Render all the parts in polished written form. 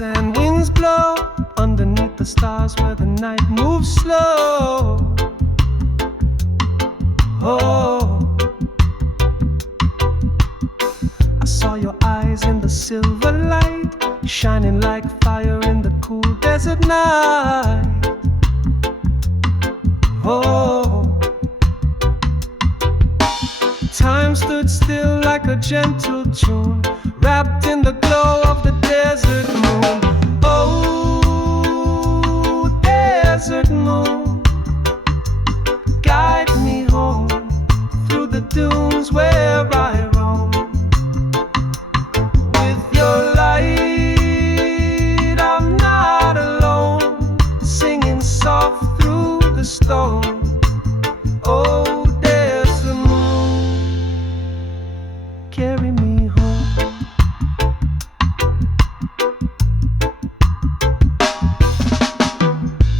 and winds blow underneath the stars where the night moves slow. Oh, I saw your eyes in the silver light, shining like fire in the cool desert night. Oh, time stood still like a gentle tune, wrapped in the glow of the desert moon. Oh, desert moon, guide me home through the dunes where I roam. With your light, I'm not alone, singing soft through the stone. Oh, desert moon, carry me home.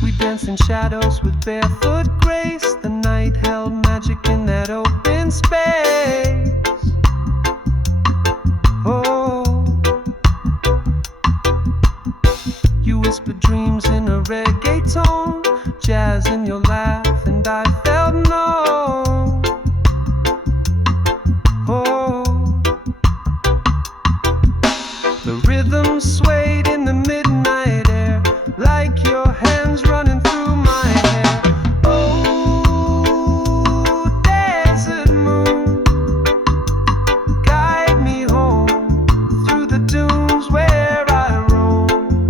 We danced in shadows with barefoot grace. The night held magic in that open space. Oh, you whispered dreams in a reggae tone, jazz in your laugh, and I felt known. Oh, the rhythm swayed in the midnight air, like your hands running through my hair. Oh, desert moon, guide me home through the dunes where I roam.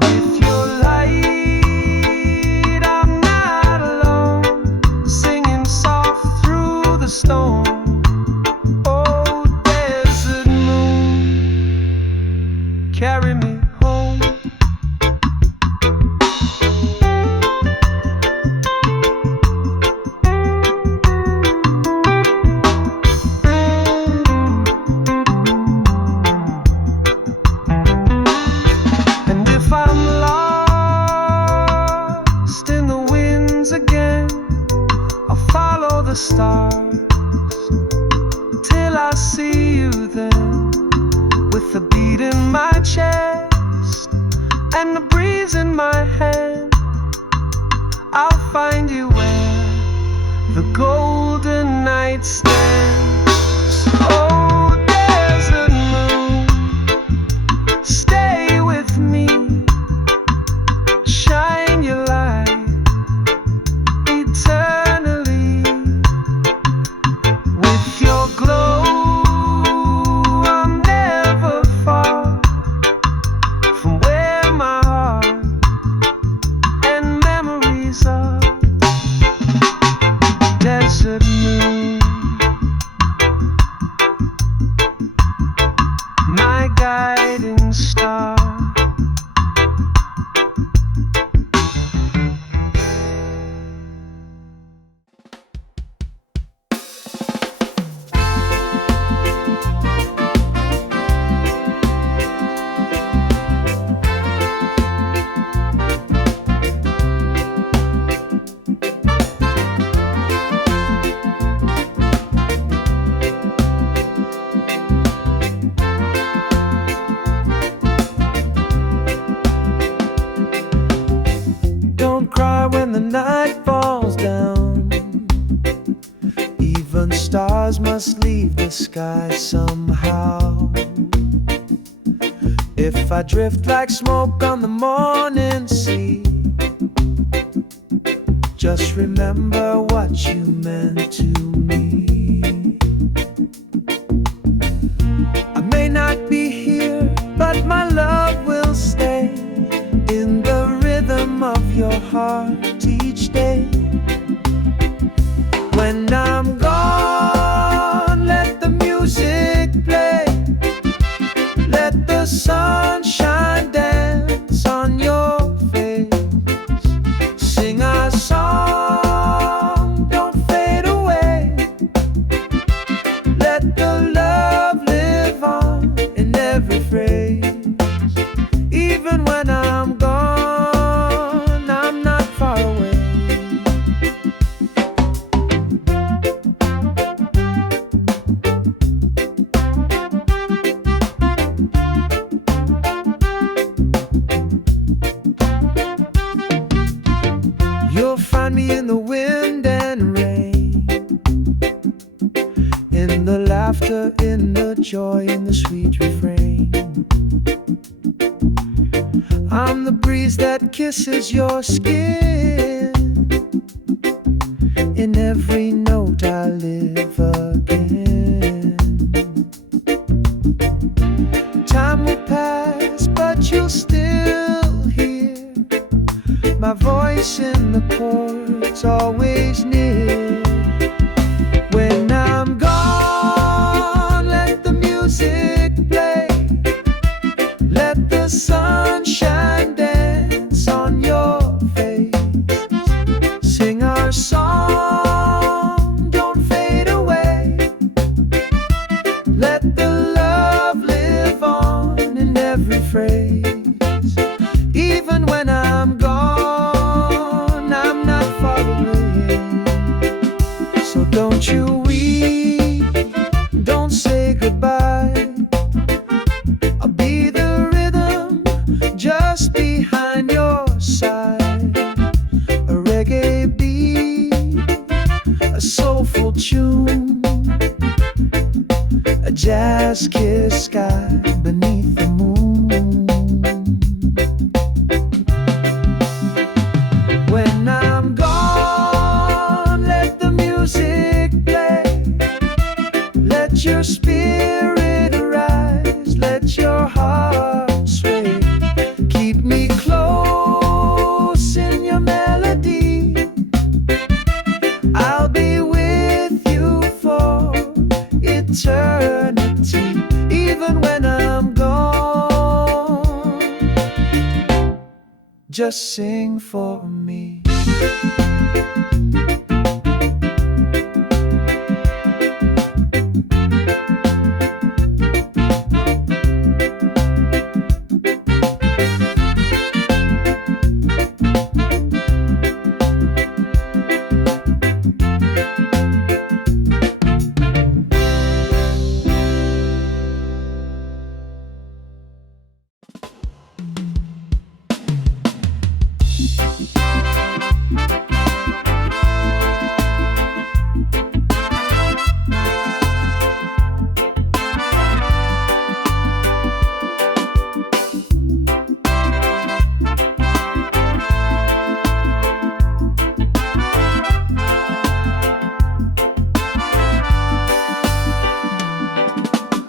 With your light, I'm not alone, singing soft through the stone. Oh, desert moon, carry me home. And if I'm lost in the winds again, I'll follow the stars till I see you then. With the beat in my chest and the breeze in my hand, I'll find you where the golden night stands. Oh, desert moon, stay with me, shine your light eternally. With your glow, I'm never far from where my heart and memories are. Desert moon, my guiding star. Don't cry when the night falls down. Even stars must leave the sky somehow. If I drift like smoke on the morning sea, just remember what you meant to me. I may not be here, but my love will stay in the rhythm of your heart each day. When I'm gone, let the music play, let the sunshine dance on your face. Sing our song, don't fade away, laughter, in the joy, in the sweet refrain. I'm the breeze that kisses your skin. In every note I live again. Time will pass, but you'll still hear my voice in the chords, always near. When I'm gone, let the music play. Let the sunshine dance on your face. Sing our song, don't fade away. Let the love live on in every phrase. Even when I'm gone, I'm not far away. So don't you weep, don't say goodbye. I'll be the rhythm just behind your side. A reggae beat, a soulful tune, a jazz kiss sky beneath the moon. When I'm gone, let the music play. Let your spirit arise, let your heart sway. Keep me close in your melody. I'll be with you for eternity. Even when I'm gone, just sing for me.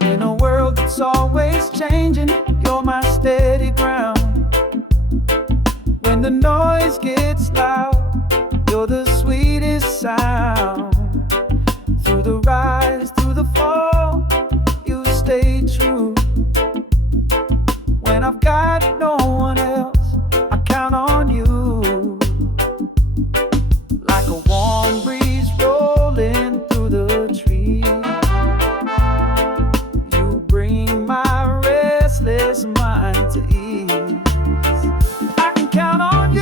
In a world that's always changing, you're my steady ground. When the noise gets loud, you're the sweetest sound. Through the rise, through the fall, you stay true. When I've got no one else, I count on you. Like a warm breeze rolling through the trees, bring my restless mind to ease. I can count on you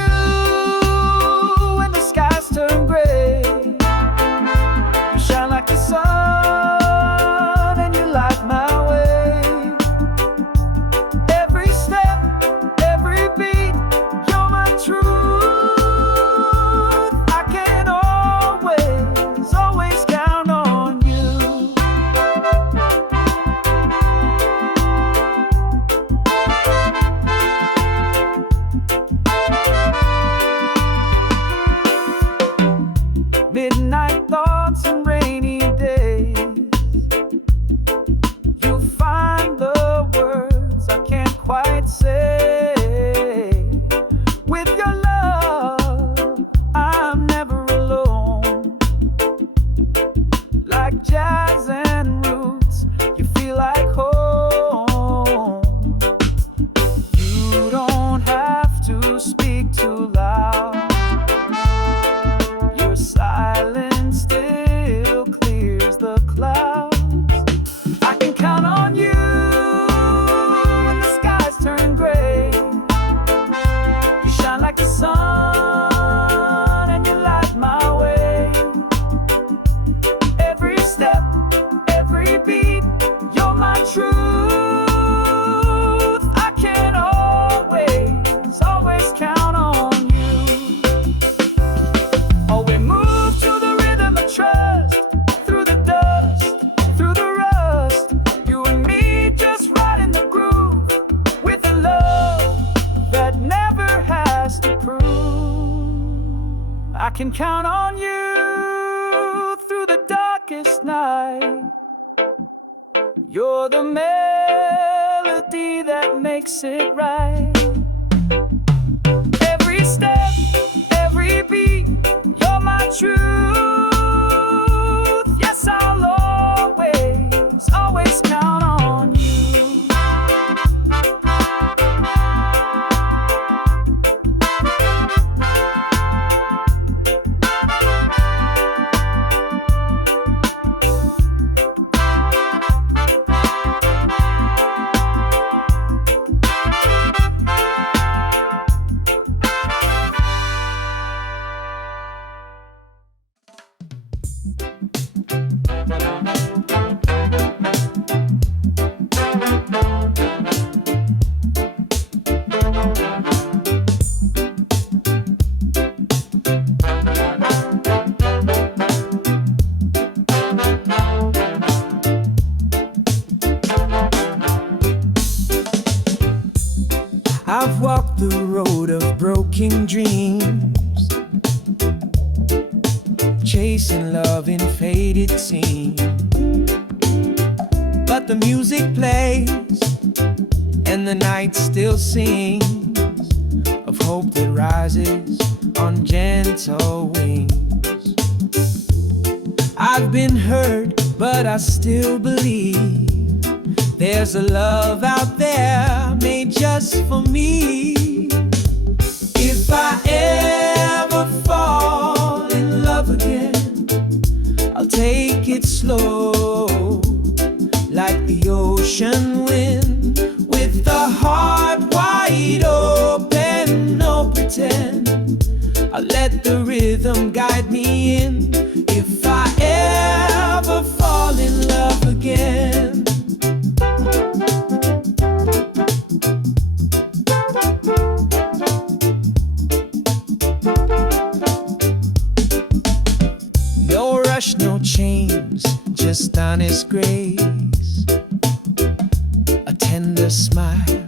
can count on you through the darkest night. You're the melody that makes it right. Every step, every beat, you're my truth. Yes, I'll always, always count on you. I've walked the road of broken dreams, chasing love in faded scenes. But the music plays and the night still sings of hope that rises on gentle wings. I've been hurt, but I still believe there's a love out there made just for me. If I ever fall in love again, I'll take it slow, like the ocean wind, with the heart wide open, no pretend. I'll let the rhythm guide me in. If I ever fall in love again, no chains, just honest grace, a tender smile,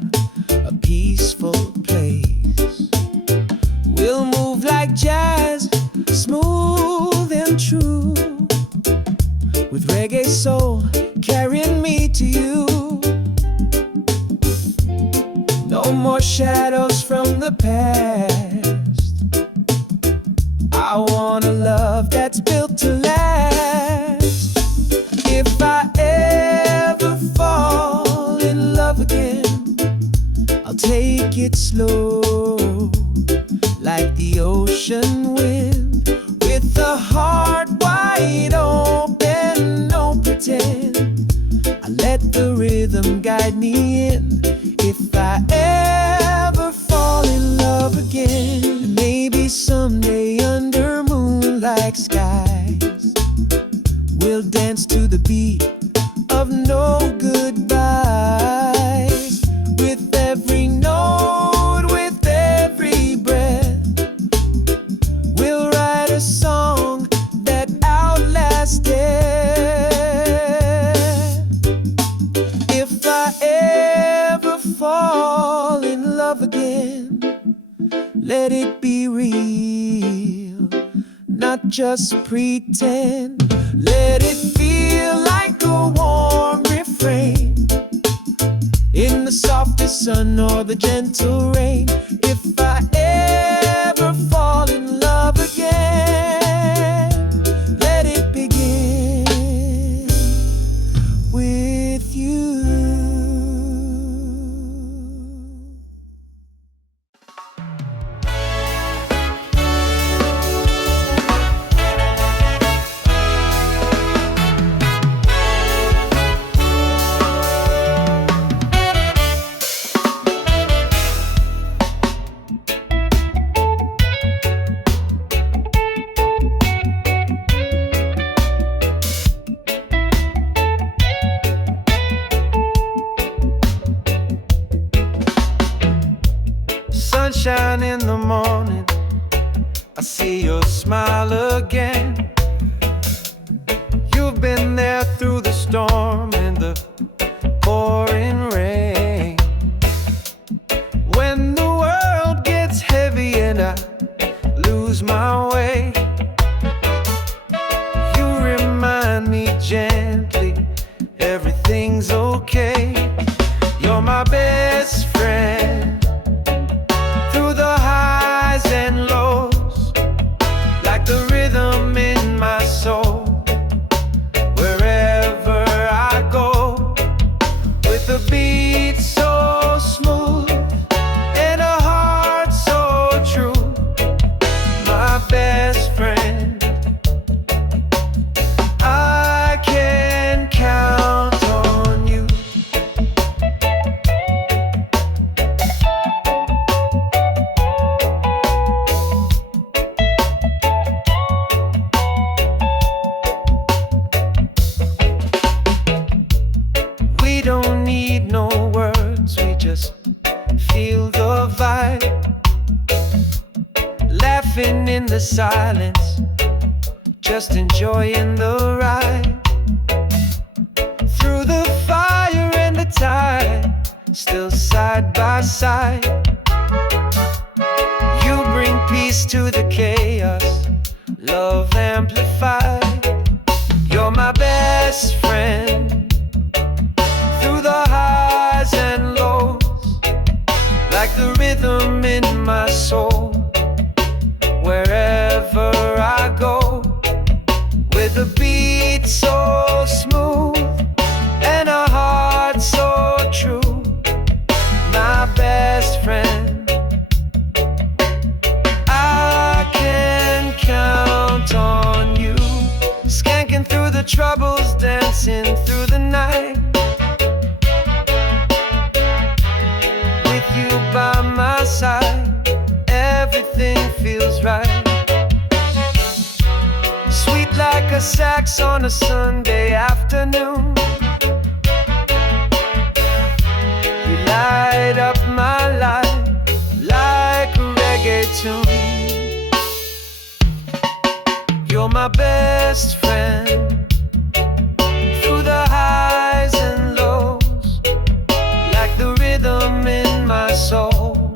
a peaceful place. We'll move like jazz, smooth and true, with reggae soul carrying me to you. No more shadows from the past. I want a love that's built to last. If I ever fall in love again, I'll take it slow, like the ocean wind, with the heart wide open, no pretend. I let the rhythm guide me in. If I ever fall in love again, maybe someday under moonlight skies, we'll dance to the beat of no goodbyes. With every note, with every breath, we'll write a song that outlasts death. If I ever fall in love again, let it be real, not just pretend. Let it feel like a warm refrain in the softest sun or the gentle rain. If I ever fall in love again, let it begin with you. Sunshine in the morning, I see your smile again. You've been there through the storm and the pouring rain. When the world gets heavy and I lose my way, amplified, laughing in the silence, just enjoying the ride. Through the fire and the tide, still side by side. You bring peace to the chaos, love amplified. You're my best friend, through the highs and lows, like the rhythm in my soul. Wherever I go, with a beat so smooth and a heart so true, my best friend. I can count on you, skanking through the troubles, dancing through the night. With you by my side, everything feels right. Sweet like a sax on a Sunday afternoon. You light up my life like a reggae tune. You're my best friend, through the highs and lows, like the rhythm in my soul.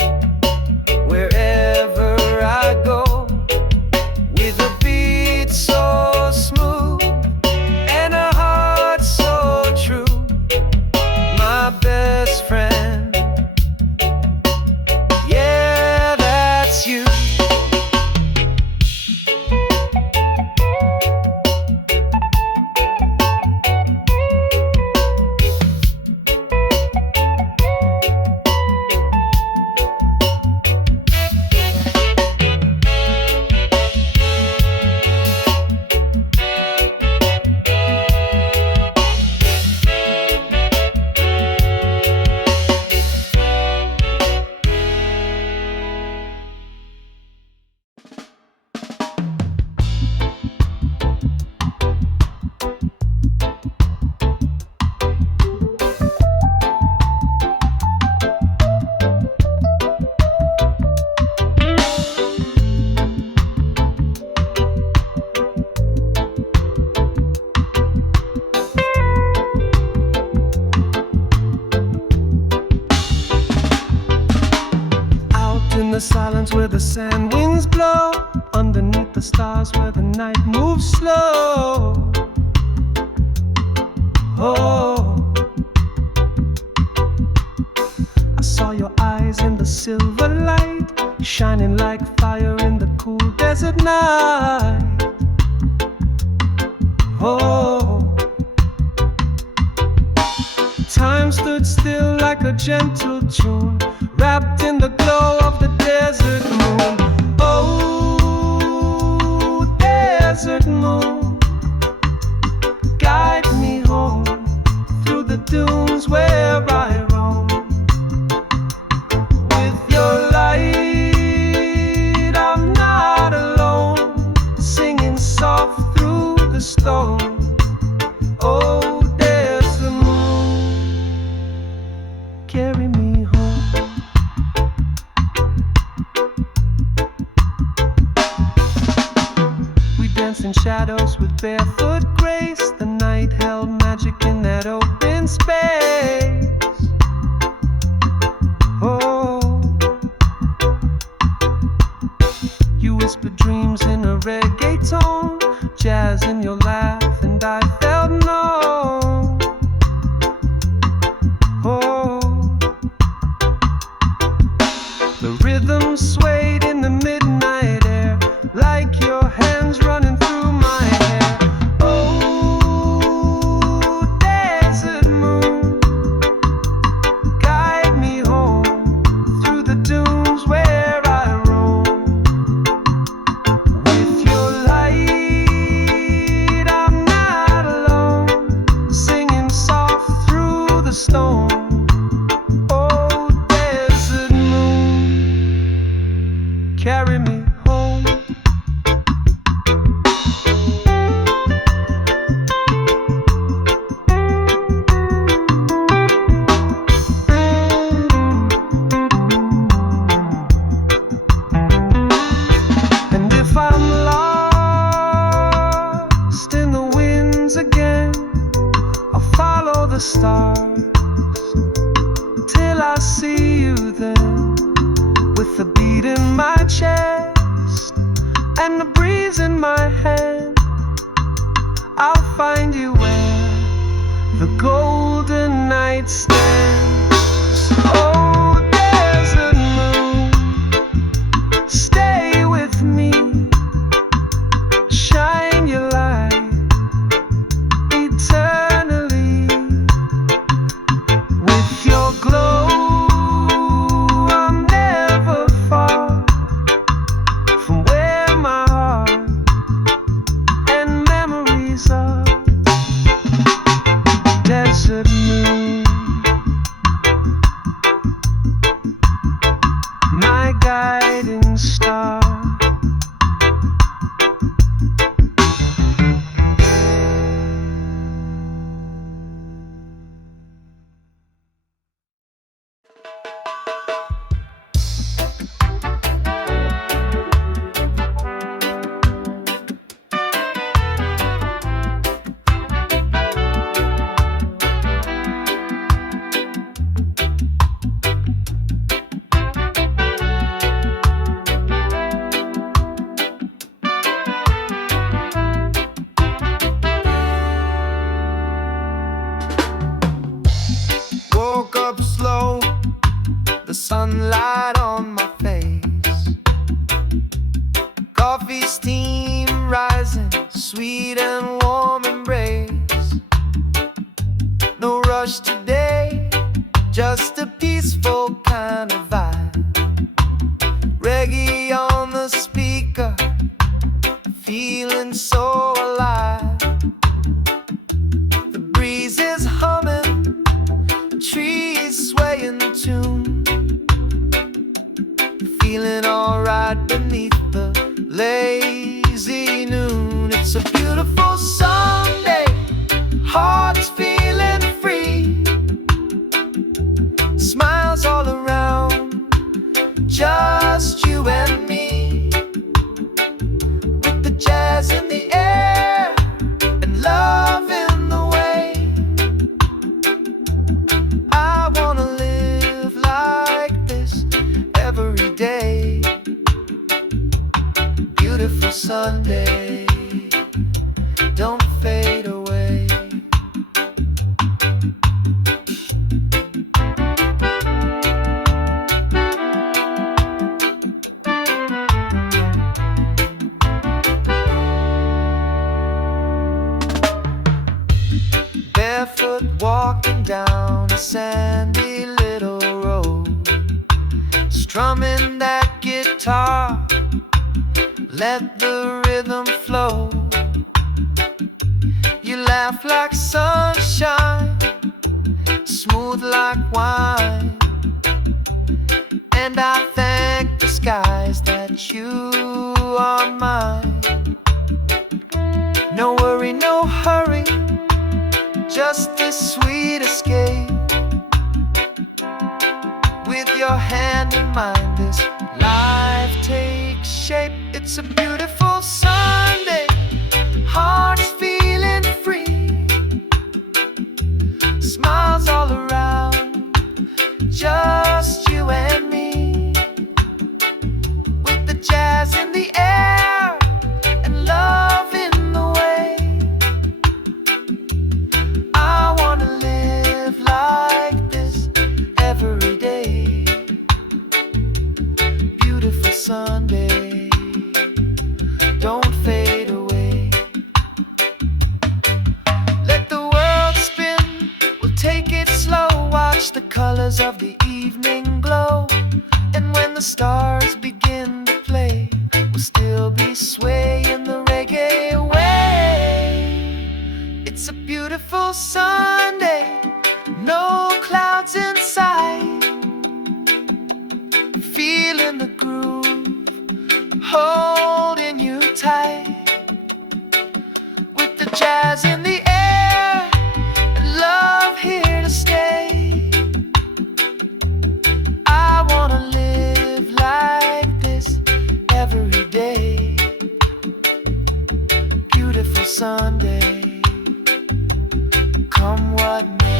Wherever I go, with a beat so smooth and a heart so true, my best friend. Yeah, that's you. In the silence where the sand winds blow, underneath the stars where the night moves slow. Oh, I saw your eyes in the silver light, shining like fire in the cool desert night. Oh, time stood still like a gentle tune, wrapped in the glow of the desert moon. Oh, desert moon, guide me home through the dunes where I roam. With your light, I'm not alone, singing soft through the storm. Oh, desert moon, carry me home. In shadows with barefoot grace, the night held magic in that open space. Oh, you whispered dreams in a reggae tone, jazz in your laugh, and I felt known. Oh, the rhythm swayed in the midnight air, like your hands running through my hair. Oh, desert moon, guide me home through the dunes where I roam. With your light, I'm not alone, singing soft through the storm. Oh, desert moon. my chest and the breeze in my hand. I'll find you where the golden night stands. Oh, desert moon, stay with me. Shine your light eternally. With your glow, I'll never fall from where my heart and memories are. Desert moon, my guiding star. Woke up slow, the sunlight on my face. Coffee steam rising, sweet and warm embrace. No rush today, just a peaceful kind of vibe. Reggae on the speaker, feeling so alive. The breeze is humming, trees sway in tune. Feeling alright beneath the lazy noon. It's a beautiful Sunday, hearts feeling free. Smiles all around, just you and me. With the jazz in the air and love in the way. I wanna live like this every day. Beautiful Sunday, don't fade away. Barefoot walking down a sandy little road, strumming that guitar, let the rhythm flow. You laugh like sunshine, smooth like wine, and I thank the skies that you are mine. No worry, no hurry, just this sweet escape. With your hand in mine, this life takes shape. It's a beautiful Sunday, hearts feeling free. Smiles all around, just you and me. With the jazz in the air and love in the way. I wanna live like this every day. Beautiful Sunday, don't fade away. Let the world spin, we'll take it slow. Watch the colors of the evening glow. And when the stars begin to play, we'll still be swaying the reggae way. It's a beautiful Sunday, no clouds in sight. Feeling the groove, holding you tight. With the jazz in the air and love here to stay. I wanna live like this every day. Beautiful Sunday, come what may.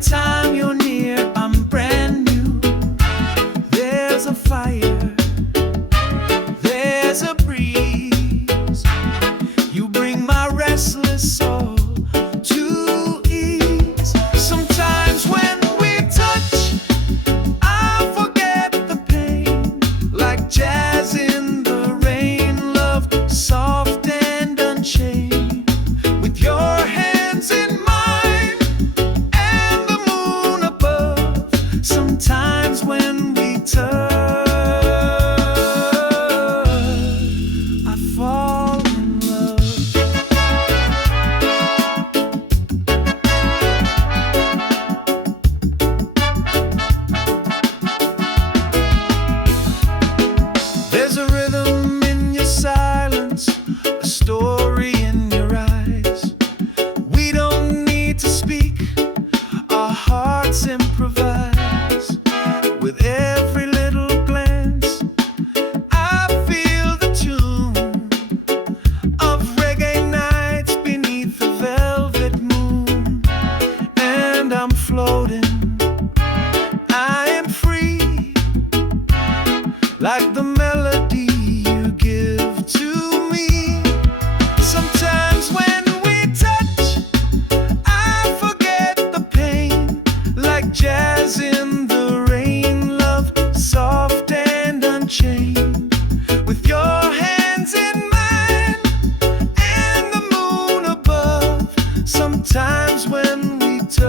time you're near, I'm brand new. There's a fire, there's a breeze. You bring my restless soul to ease. Sometimes when we touch, I forget the pain. Like jazz in the rain, love soft and unchained. With your hands in mine and the moon above. Sometimes when we touch, I fall in love. There's a rhythm in your silence, a story in your eyes. We don't need to speak, our hearts improvise. With every little glance, I feel the tune of reggae nights beneath the velvet moon. And I'm floating, I am free, like the melody you give to me. Sometimes when we touch, I forget the pain. Like jazz in the rain, love soft and unchained. With your hands in mine and the moon above. Sometimes when we touch,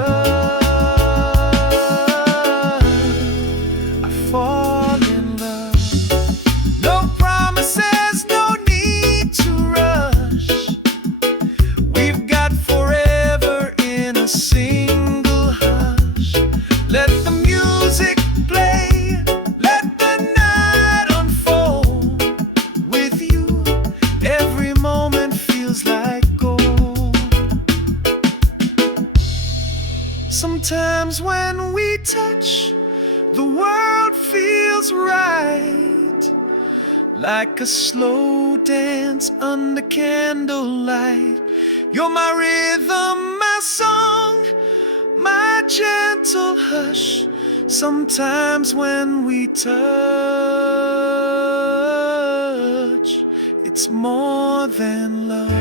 I fall in love. No promises, no need to rush. We've got forever in a single hush. Let the music play, let the night unfold. With you, every moment feels like gold. Sometimes when we touch, the world feels right. Like a slow dance under candlelight. You're my rhythm, my song, my gentle hush. Sometimes when we touch, it's more than love.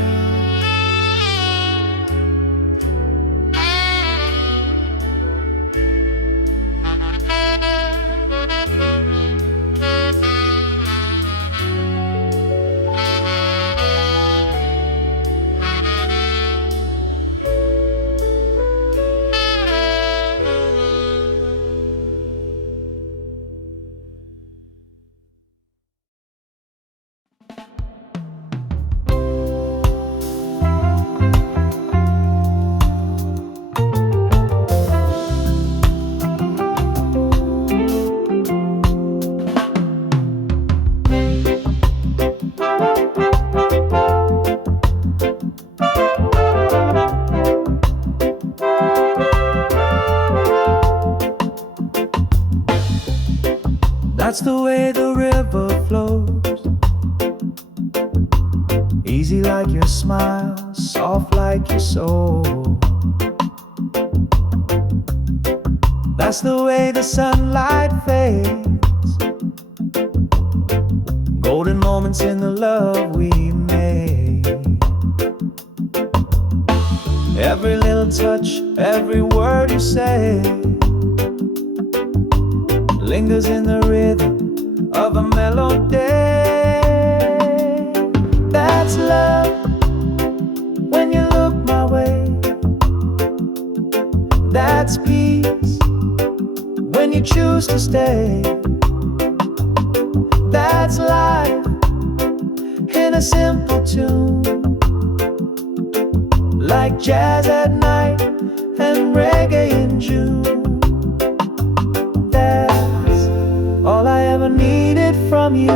That's the way the river flows. Easy like your smile, soft like your soul. That's the way the sunlight fades. Golden moments in the love we made. Every little touch, every word you say lingers in the rhythm of a melody. That's love when you look my way. That's peace when you choose to stay. That's life in a simple tune. Like jazz at night and reggae in June. All I ever needed from you.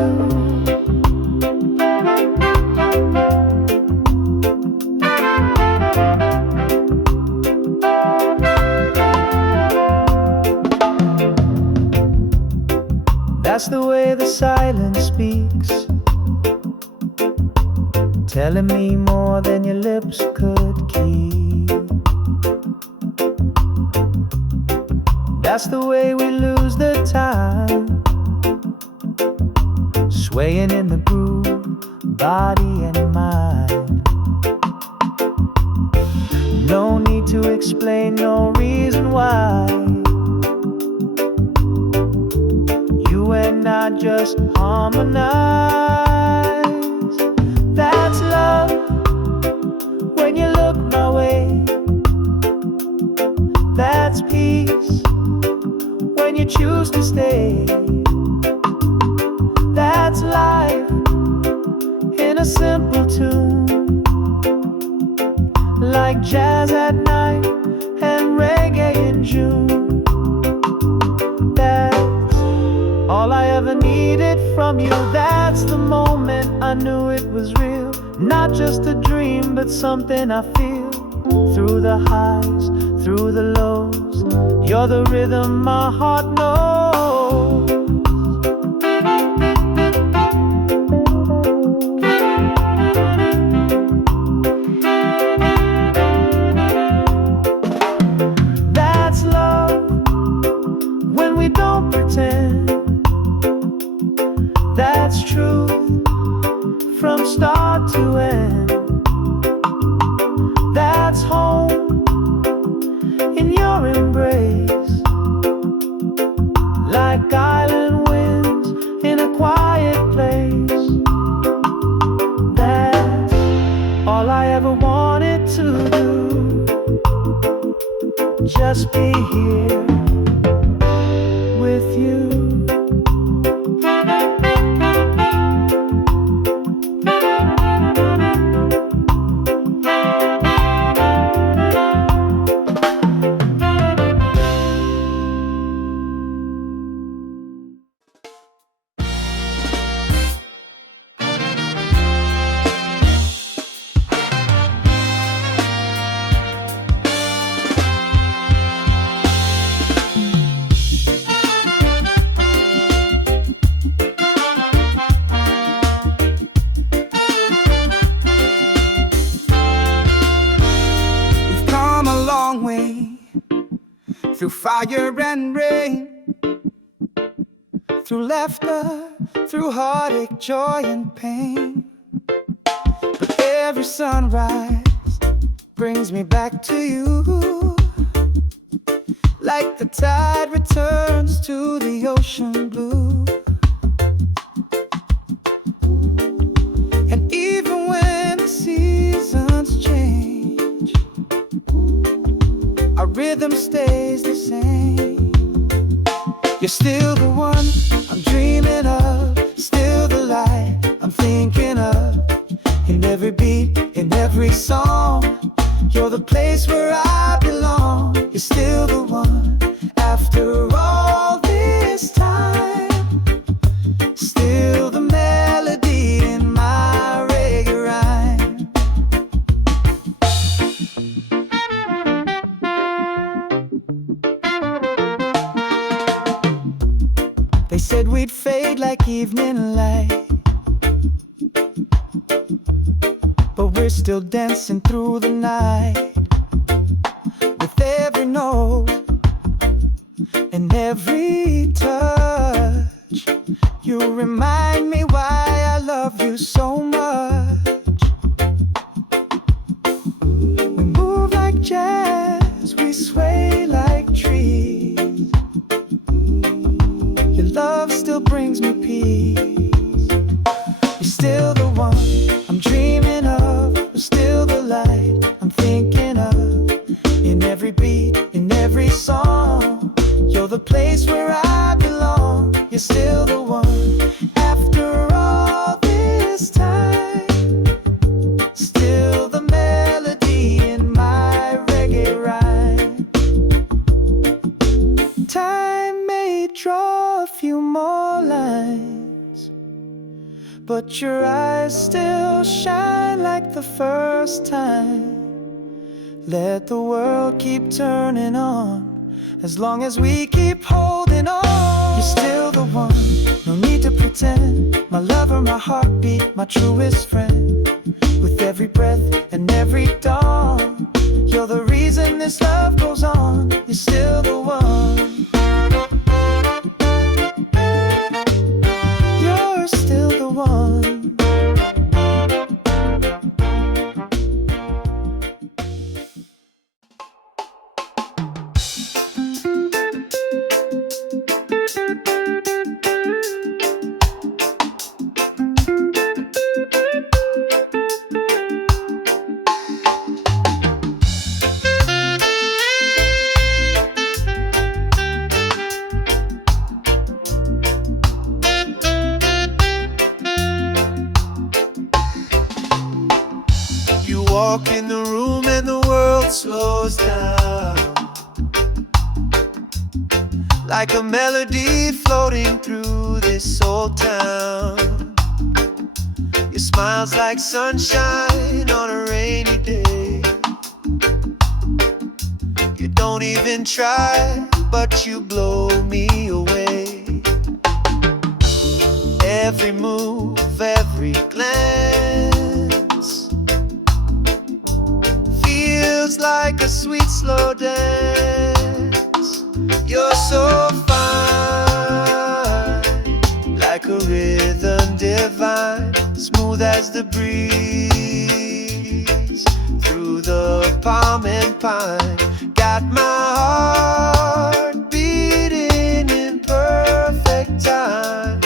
That's the way the silence speaks, telling me more than your lips could keep. That's the way we lose the time, swaying in the groove, body and mind. No need to explain, no reason why. You and I just harmonize. That's love when you look my way. That's peace when you choose to stay. That's life in a simple tune, like jazz at night and reggae in June. That's all I ever needed from you. That's the moment I knew it was real, not just a dream, but something I feel. Through the highs, through the lows, you're the rhythm my heart knows. That's love when we don't pretend. That's truth from start to end. That's home in your embrace, like island winds in a quiet place. That's all I ever wanted to do, just be here with you. Through fire and rain, through laughter, through heartache, joy and pain. But every sunrise brings me back to you, like the tide returns to the ocean blue. And even when the seasons change, our rhythm stays the same. You're still the one I'm dreaming of, still the light I'm thinking of. In every beat, in every song, you're the place where I belong. You're still the one after all this time, still the melody in my reggae rhyme. They said we'd fade like evening light, but we're still dancing through the night. With every note and every touch, you remind me why I love you so much. We move like jazz, we sway like trees. Your love still brings me peace. You're still the one I'm dreaming of, you're still the light I'm thinking of. In every beat, in every song, you're the place where I belong. You're still the one after all this time, still the melody in my reggae rhyme. Time may draw a few more lines, but your eyes still shine like the first time. Let the world keep turning on, as long as we keep holding on. You're still the one, no need to pretend. My lover, my heartbeat, my truest friend. With every breath and every dawn, you're the reason this love goes on. You're still the one. like a melody floating through this old town. Your smile's like sunshine on a rainy day. You don't even try, but you blow me away. Every move, every glance feels like a sweet slow dance. You're so fine, like a rhythm divine, smooth as the breeze through the palm and pine. Got my heart beating in perfect time.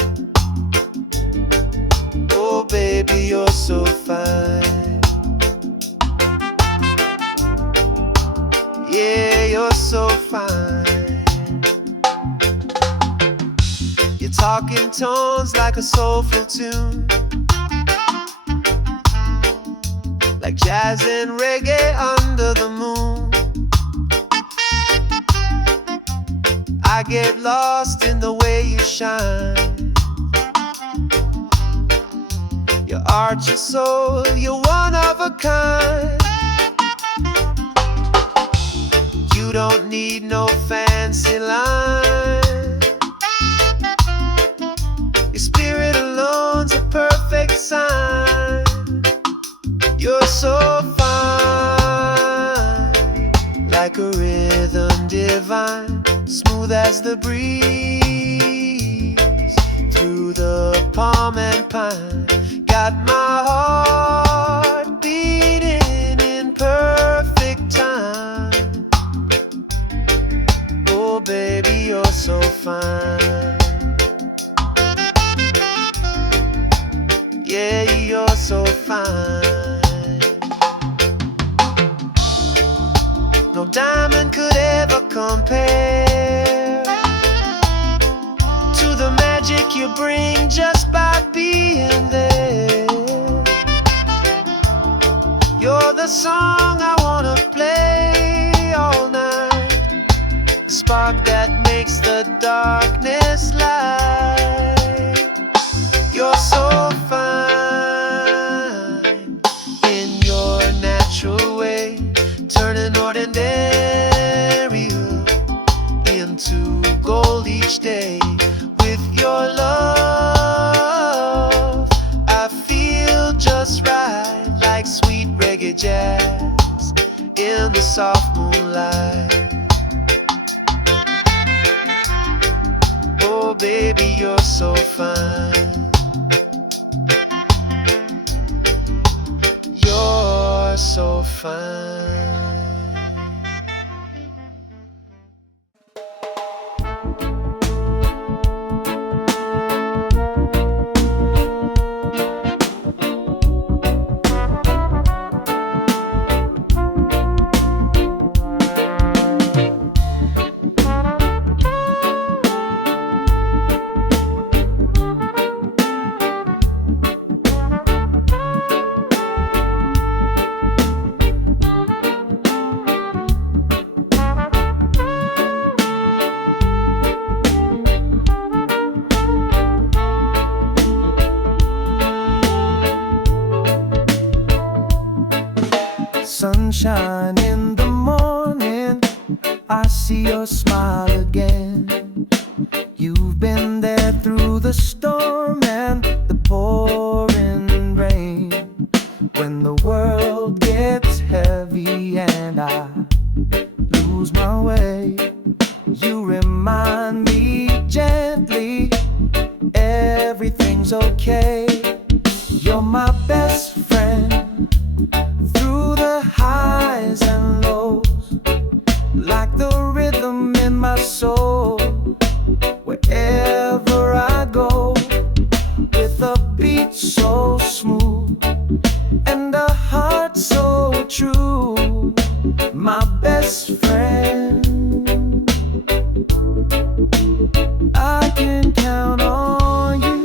Oh baby, you're so fine. Yeah, you're so fine. You're talking tones like a soulful tune, like jazz and reggae under the moon. I get lost in the way you shine. Your art, your soul, you're one of a kind. You don't need no fancy line. Your spirit alone's a perfect sign. You're so fine, like a rhythm divine, smooth as the breeze through the palm and pine. Got my heart beating in perfect time. Oh baby, you're so fine. Yeah, you're so fine. No diamond could ever compare to the magic you bring just by being there. You're the song I wanna play all night, the spark that makes the darkness light. You're so fine in your natural way, turning ordinary into gold each day. With your love, I feel just right, like sweet reggae jazz in the soft moonlight. Oh baby, you're so fine. You're so fine. Sunshine in the morning, I see your smile again. You've been there through the storm and the pouring rain. When the world gets heavy and I lose my way, you remind me gently everything's okay. You're my best friend through the highs and lows, like the rhythm in my soul. Wherever I go, with a beat so smooth and a heart so true, my best friend, I can count on you.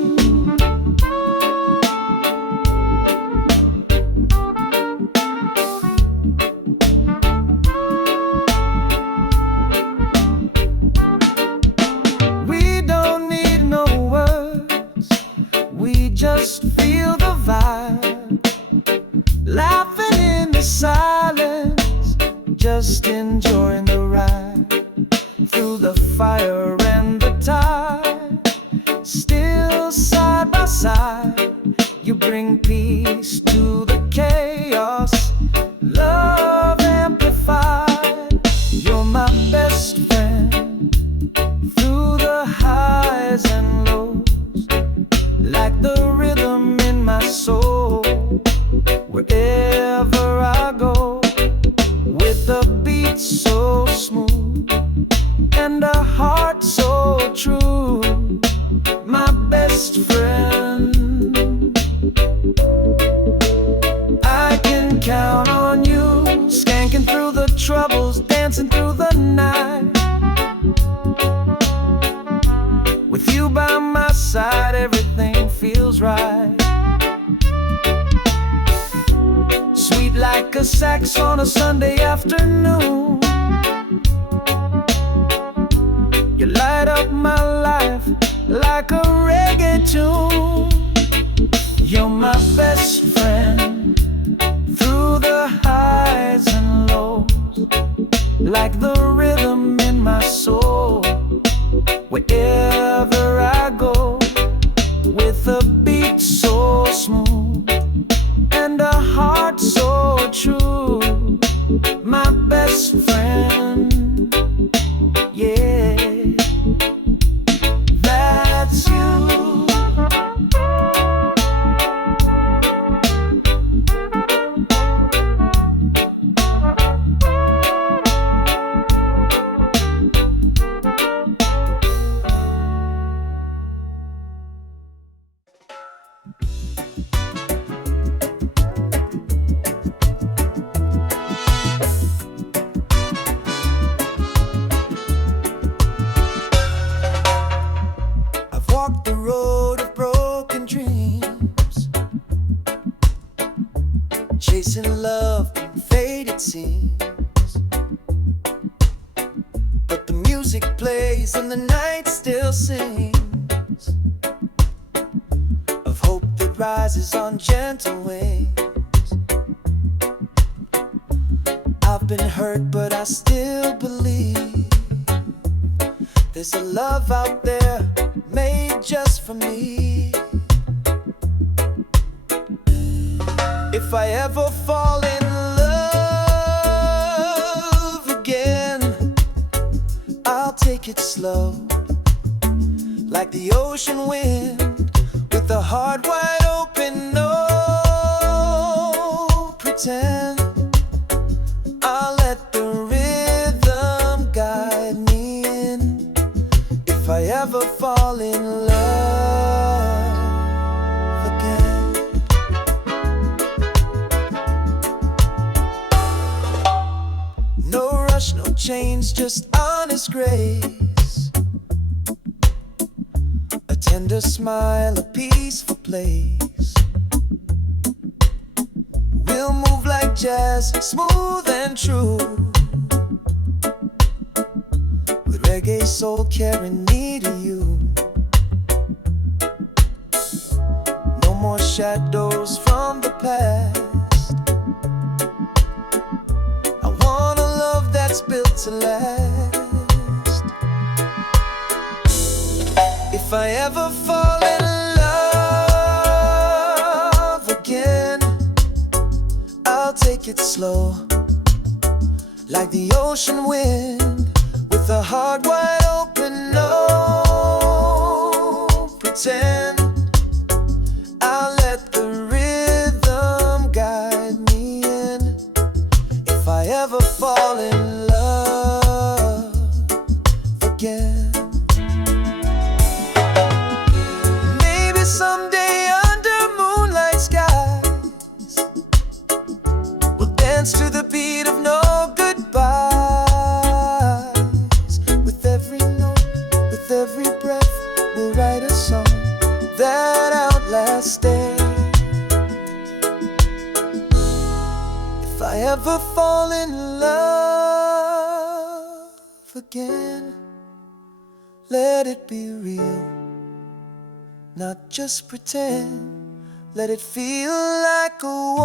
through the fire and the tide, still side by side. You bring peace to the chaos, love amplified. You're my best friend through the highs and lows, like the rhythm in my soul. Wherever I go, with a beat so smooth and a heart so true, my best friend. I can count on you, skanking through the troubles, dancing through the night. With you by my side, everything feels right. Sweet like a sax on a Sunday afternoon, you light up my life like a reggae tune. You're my best friend through the highs and lows, like the rhythm in my soul. Wherever I go, with a beat so smooth and a heart so true, my best friend, yeah, that's you. Walk the road of broken dreams, chasing love from faded scenes. But the music plays and the night still sings of hope that rises on gentle wings. I've been hurt, but I still believe there's a love out there made just for me. If I ever fall in love again, I'll take it slow, like the ocean wind, with a heart wide open, no pretend. I'll let the rhythm guide me in. If I ever fall in love again, no rush, no change, just honest grace, a tender smile, a peaceful place. We'll move like jazz, smooth and true, with reggae soul carrying me to you. No more shadows from the past, I want a love that's built to last. If I ever fall in love again, I'll take it slow, like the ocean wind, with a heart wide open, no pretend. I'll let the rhythm guide me in. If I ever fall in love again, maybe someday under moonlight skies, we'll dance to the beat of no goodbyes. With every note, with every breath, we'll write a song that outlasts day. If I ever fall in love again, let it be real, not just pretend. Let it feel like a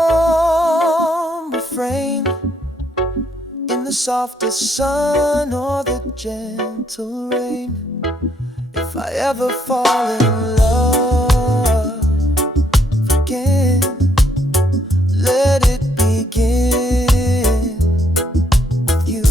warm refrain in the softest sun or the gentle rain. If I ever fall in love again, let it begin with you.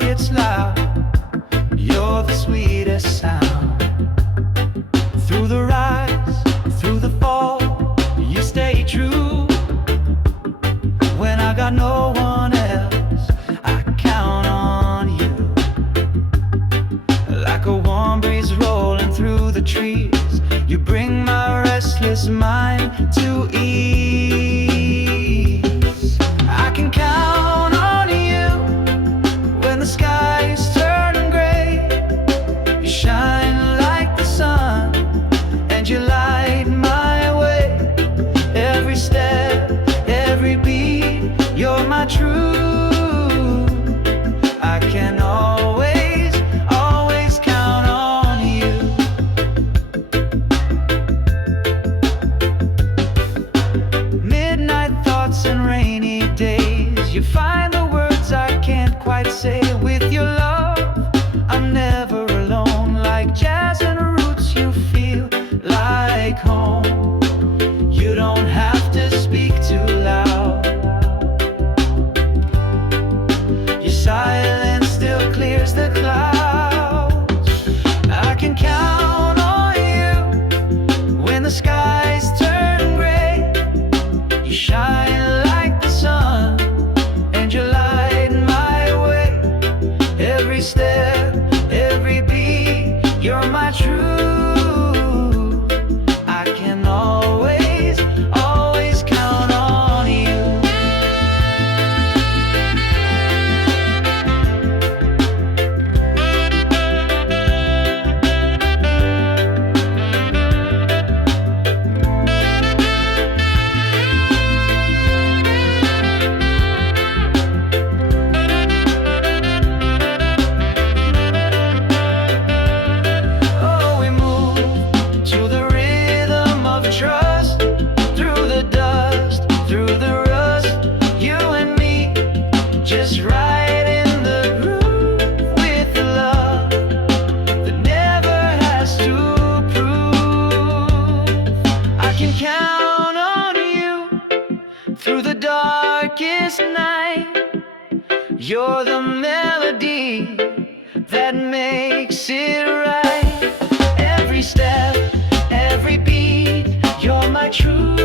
Gets loud, you're the sweetest sound. Through the rise, through the fall, you stay true. When I got no one else, I count on you. Like a warm breeze rolling through the trees, you bring my restless mind to ease. I can count on you when the skies turn gray. You shine like the sun and you light my way. Every step, every beat, you're my truth. I can always, always count on you. Midnight thoughts and rainy days, you find the words I can't quite say. With your love, I'm never alone. Like jazz and roots, you feel like home. You don't have to speak too loud. Your silence still clears the clouds. I can count on you when the skies turn gray. You shine like the sun and you light my way. Every step, every beat, you're my truth. I can always, always count on you. Oh, we move to the rhythm of trust. Through the dust, through the rust, you and me, just right in the groove. With the love that never has to prove. I can count on you through the darkest night. You're the melody that makes it right. Every step, every beat, you're my truth.